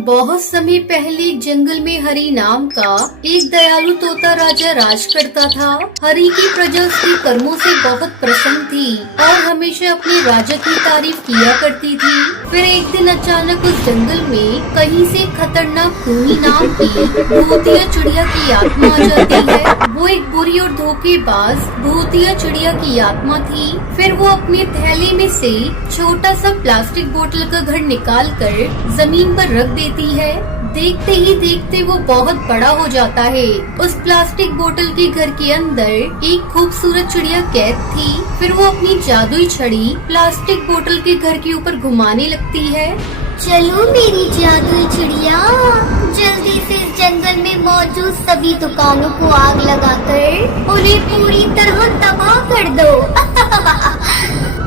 बहुत समय पहले जंगल में हरी नाम का एक दयालु तोता राजा राज करता था। हरी की प्रजा उसके कर्मों से बहुत प्रसन्न थी और हमेशा अपने राजा की तारीफ किया करती थी। फिर एक दिन अचानक उस जंगल में कहीं से खतरनाक टूनी नाम की भूतिया चिड़िया की आत्मा आ जाती है। वो एक बुरी और धोखेबाज भूतिया चिड़िया की आत्मा थी। फिर वो अपने थैले में से छोटा सा प्लास्टिक बोतल का घर निकाल कर जमीन पर रख देती है। देखते ही देखते वो बहुत बड़ा हो जाता है। उस प्लास्टिक बोतल के घर के अंदर एक खूबसूरत चिड़िया कैद थी। फिर वो अपनी जादुई छड़ी प्लास्टिक बोतल के घर के ऊपर घुमाने लगती है। चलो मेरी जादुई चिड़िया, जल्दी से इस जंगल में मौजूद सभी दुकानों को आग लगाकर उन्हें पूरी तरह तबाह कर दो।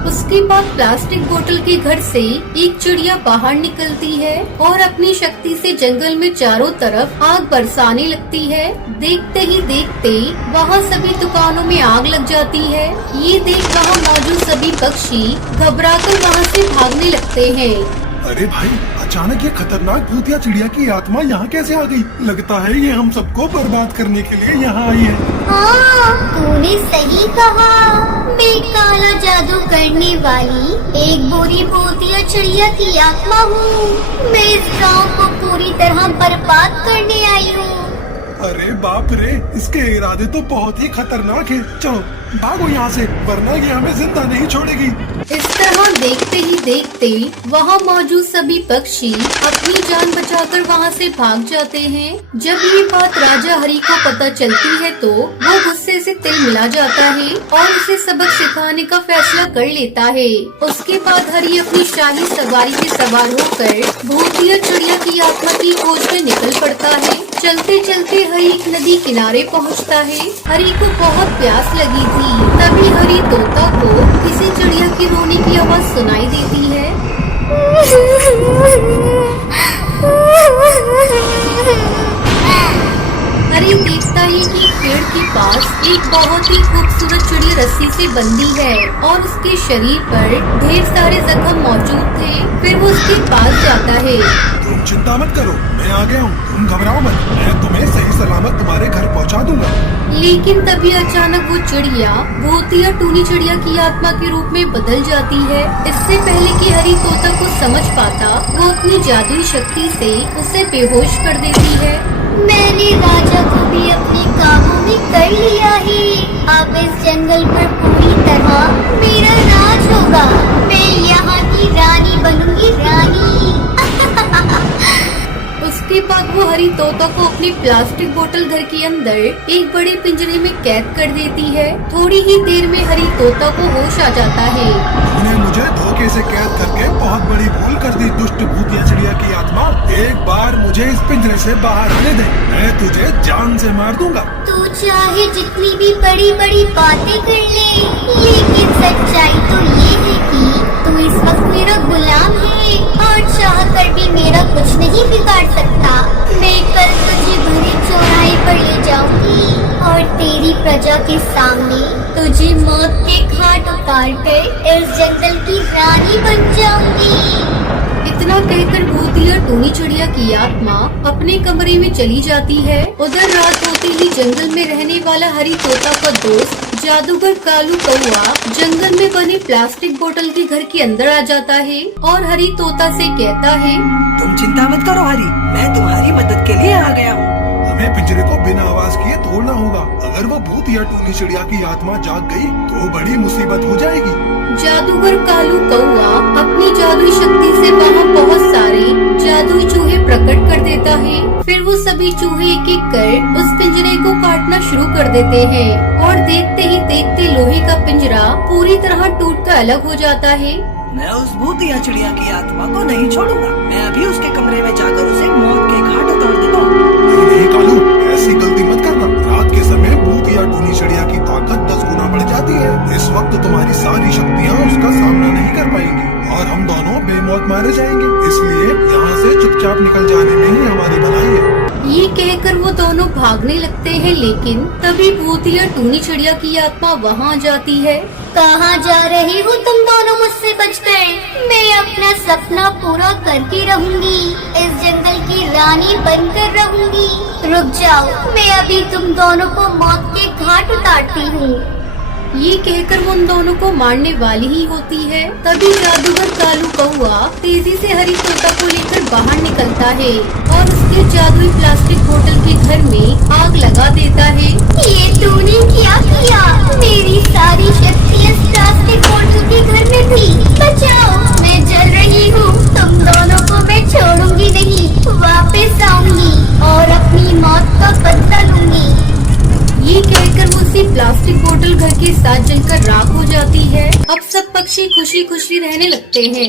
उसके बाद प्लास्टिक बोतल के घर से एक चिड़िया बाहर निकलती है और अपनी शक्ति से जंगल में चारों तरफ आग बरसाने लगती है। देखते ही देखते वहाँ सभी दुकानों में आग लग जाती है। ये देख वहाँ मौजूद सभी पक्षी घबराकर वहाँ से भागने लगते हैं। अरे भाई, अचानक ये खतरनाक भूतिया चिड़िया की आत्मा यहाँ कैसे आ गई? लगता है ये हम सबको बर्बाद करने के लिए यहाँ आई है। हाँ, तूने सही कहा। मैं काला जादू करने वाली एक बुरी भूतिया चिड़िया की आत्मा हूँ। मैं इस गांव को पूरी तरह बर्बाद करने आई हूँ। अरे बाप रे, इसके इरादे तो बहुत ही खतरनाक है। चलो भागो यहाँ से, वरना ये हमें जिंदा नहीं छोड़ेगी। इस तरह देखते ही देखते वहाँ मौजूद सभी पक्षी अपनी जान बचाकर वहाँ से भाग जाते हैं। जब ये बात राजा हरी को पता चलती है तो वो गुस्से से तिल मिला जाता है और उसे सबक सिखाने का फैसला कर लेता है। उसके बाद हरी अपनी शाही सवारी पे सवार होकर भूतिया चिड़िया की आत्मा की खोज में निकल पड़ता है। चलते चलते हरी एक नदी किनारे पहुँचता है। हरी को बहुत प्यास लगी थी। तभी हरी तोता को किसी चिड़िया की रोने की आवाज सुनाई देती है। हरी देखता है कि पेड़ के पास एक बहुत ही खूबसूरत चिड़िया रस्सी से बंधी है और उसके शरीर पर ढेर सारे जख्म मौजूद थे। फिर वो उसके पास जाता है। तुम चिंता मत करो, मैं आ गया हूँ। तुम घबराओ मत, मैं तुम्हें सही सलामत तुम्हारे घर पहुँचा दूंगा। लेकिन तभी अचानक वो चिड़िया भूतिया टूनी चिड़िया की आत्मा के रूप में बदल जाती है। इससे पहले कि हरी तोता को समझ पाता, वो अपनी जादुई शक्ति से उसे बेहोश कर देती है। मैंने राजा को भी अपने काबू में कर लिया है। अब इस जंगल पर पूरी तरह मेरा राज होगा। मैं यहाँ की रानी बनूंगी, रानी। उसके बाद वो हरी तोता को अपनी प्लास्टिक बोतल घर के अंदर एक बड़े पिंजरे में कैद कर देती है। थोड़ी ही देर में हरी तोता को होश आ जाता है। तूने मुझे धोखे से कैद करके बहुत बड़ी भूल कर दी, दुष्ट भूतिया चिड़िया की आत्मा। एक बार मुझे इस पिंजरे से बाहर आने दे, मैं तुझे जान से मार दूंगा। तू चाहे जितनी भी बड़ी बड़ी बातें कर ले, लेकिन सच्चाई तो ये है कि तू इस वक्त मेरा गुलाम है और चाह कर भी मेरा कुछ नहीं बिगाड़ सकता। मैं कल तुझे भरे चौराहे पर ले जाऊंगी और तेरी प्रजा के सामने तुझे मौत के घाट उतार कर इस जंगल की रानी बन जाऊंगी। इतना कहकर भूतिया टूनी चिड़िया की आत्मा अपने कमरे में चली जाती है। उधर रात होते ही जंगल में रहने वाला हरी तोता का दोस्त जादूगर कालू कौआ जंगल में बने प्लास्टिक बोतल के घर के अंदर आ जाता है और हरी तोता से कहता है, तुम चिंता मत करो हरी, मैं तुम्हारी मदद के लिए आ गया हूँ। हमें पिंजरे को बिना आवाज किए तोड़ना होगा। अगर वो भूतिया टूनी चिड़िया की आत्मा जाग गई तो बड़ी मुसीबत हो जाएगी। जादूगर कालू कौआ अपनी जादुई शक्ति से वहाँ बहुत सारे जादुई चूहे प्रकट कर देता है। फिर वो सभी चूहे एक एक कर उस पिंजरे को काटना शुरू कर देते हैं और देखते ही देखते लोहे का पिंजरा पूरी तरह टूट कर अलग हो जाता है। मैं उस भूतिया चिड़िया की आत्मा को नहीं छोड़ूंगा। मैं अभी उसके कमरे में जाकर उसे मौत के घाट उतार देता हूँ। नहीं कालू, ऐसी गलती मत करना। रात के समय भूतिया टूनी चिड़िया की ताकत 10 गुना बढ़ जाती है। इस वक्त तुम्हारी सारी शक्तियाँ उसका सामना नहीं कर पाएंगी और हम दोनों बेमौत मारे जाएंगे। इसलिए यहाँ से चुपचाप निकल जाने में ही हमारी भलाई है। ये कहकर वो दोनों भागने लगते हैं, लेकिन तभी भूतिया टूनी चिड़िया की आत्मा वहाँ आ जाती है। कहाँ जा रहे हो तुम दोनों मुझसे बचकर? मैं अपना सपना पूरा करके रहूंगी, इस जंगल की रानी बनकर रहूंगी। रुक जाओ, मैं अभी तुम दोनों को मौत के घाट उतारती हूँ। ये कहकर वो उन दोनों को मारने वाली ही होती है। तभी जादूगर कालू कौआ तेजी से हरी तोता को लेकर बाहर निकलता है और उसके जादुई प्लास्टिक बोतल के घर में आग लगा देता है। ये तूने क्या किया? मेरी सारी शक्तियाँ प्लास्टिक बोतल के घर में थी। बचाओ, मैं जल रही हूँ। तुम दोनों को मैं छोड़ूंगी नहीं, वापस आऊंगी और अपनी मौत का बदला लूंगी। ये कहकर वो उसी प्लास्टिक बोतल घर के साथ जलकर राख हो जाती है। अब सब पक्षी खुशी खुशी रहने लगते हैं।